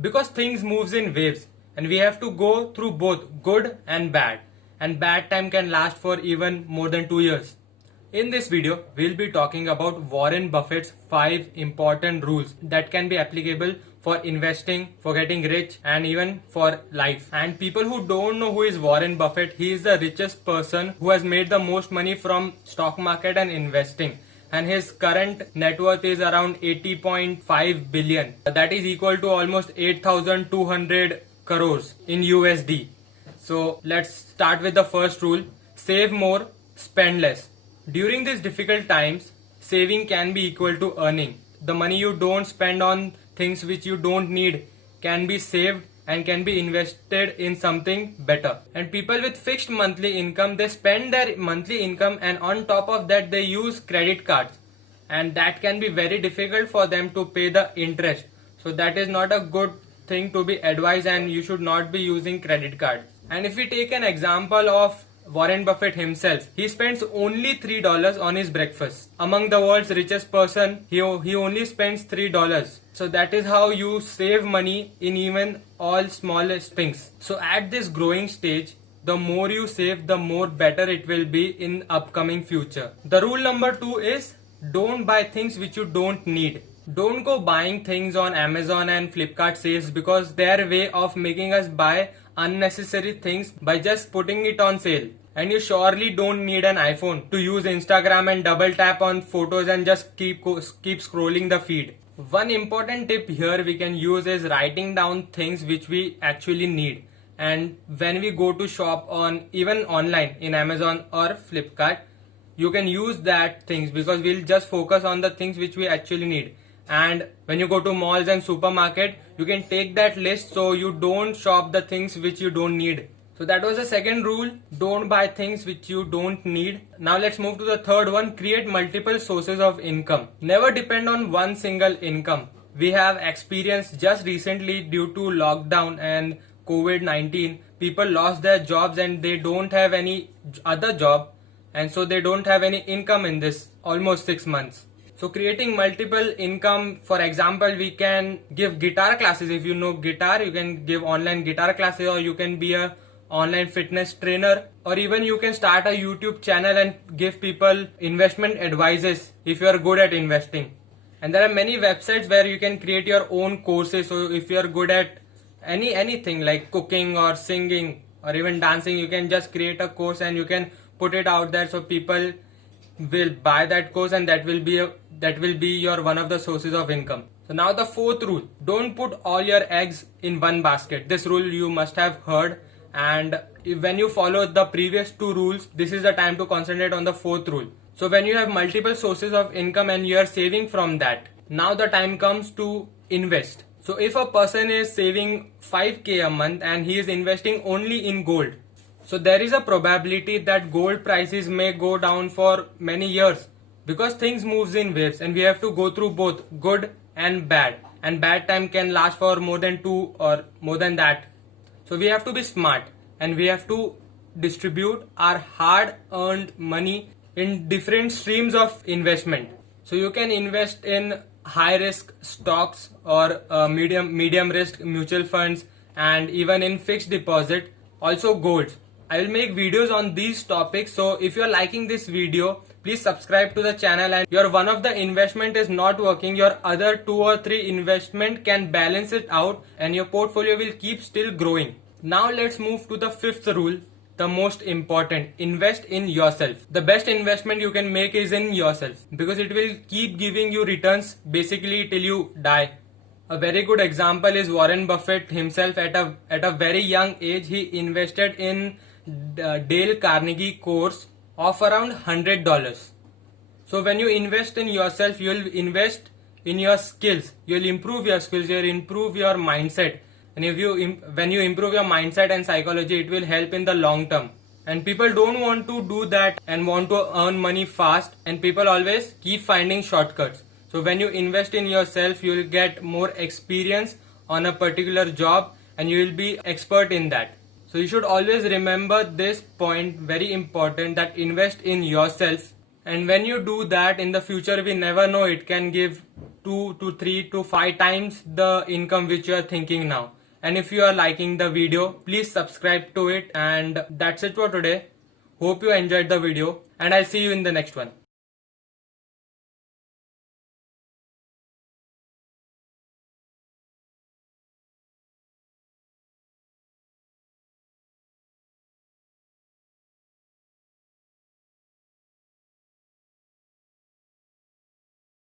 Because things moves in waves and we have to go through both good and bad time can last for even more than 2 years. In this video, we'll be talking about Warren Buffett's 5 important rules that can be applicable for investing, for getting rich, and even for life. And people who don't know who is Warren Buffett, he is the richest person who has made the most money from stock market and investing. And his current net worth is around 80.5 billion. That is equal to almost 8,200 crores in USD. So let's start with the first rule. Save more, spend less. During these difficult times, saving can be equal to earning. The money you don't spend on things which you don't need can be saved and can be invested in something better. And people with fixed monthly income, they spend their monthly income and on top of that they use credit cards. And that can be very difficult for them to pay the interest. So that is not a good thing to be advised and you should not be using credit card. And if we take an example of Warren Buffett himself, he spends only $3 on his breakfast. Among the world's richest person, he only spends $3. So that is how you save money in even all smallest things. So at this growing stage, the more you save, the more better it will be in upcoming future. The rule number 2 is don't buy things which you don't need. Don't go buying things on Amazon and Flipkart sales because they are a way of making us buy unnecessary things by just putting it on sale. And you surely don't need an iPhone to use Instagram and double tap on photos and just keep scrolling the feed. One important tip here we can use is writing down things which we actually need. And when we go to shop on even online in Amazon or Flipkart, you can use that things because we'll just focus on the things which we actually need. And when you go to malls and supermarket, you can take that list so you don't shop the things which you don't need. So that was the second rule. Don't buy things which you don't need. Now let's move to the third one. Create multiple sources of income. Never depend on one single income. We have experienced just recently due to lockdown and COVID-19, people lost their jobs and they don't have any other job. And so they don't have any income in this almost 6 months. So creating multiple income, for example, we can give guitar classes. If you know guitar, you can give online guitar classes, or you can be a online fitness trainer, or even you can start a YouTube channel and give people investment advices if you are good at investing. And there are many websites where you can create your own courses. So if you are good at anything like cooking or singing or even dancing, you can just create a course and you can put it out there so people will buy that course, and that will be your one of the sources of income. So now the fourth rule, don't put all your eggs in one basket. This rule you must have heard, and when you follow the previous 2 rules, this is the time to concentrate on the fourth rule. So when you have multiple sources of income and you are saving from that, now the time comes to invest. So if a person is saving 5k a month and he is investing only in gold, so there is a probability that gold prices may go down for many years because things moves in waves and we have to go through both good and bad time can last for more than 2 or more than that. So we have to be smart and we have to distribute our hard earned money in different streams of investment. So you can invest in high risk stocks or medium risk mutual funds, and even in fixed deposit, also gold. I will make videos on these topics. So if you are liking this video, please subscribe to the channel, and your one of the investment is not working, your other 2 or 3 investment can balance it out and your portfolio will keep still growing. Now let's move to the fifth rule, the most important. Invest in yourself. The best investment you can make is in yourself because it will keep giving you returns basically till you die. A very good example is Warren Buffett himself. At a very young age, he invested in Dale Carnegie course of around $100. So when you invest in yourself, you will invest in your skills. You will improve your skills. You will improve your mindset. And when you improve your mindset and psychology, it will help in the long term. And people don't want to do that and want to earn money fast. And people always keep finding shortcuts. So when you invest in yourself, you will get more experience on a particular job and you will be expert in that. So you should always remember this point, very important, that invest in yourself. And when you do that in the future, we never know, it can give 2 to 3 to 5 times the income which you are thinking now. And if you are liking the video, please subscribe to it. And that's it for today. Hope you enjoyed the video, and I'll see you in the next one.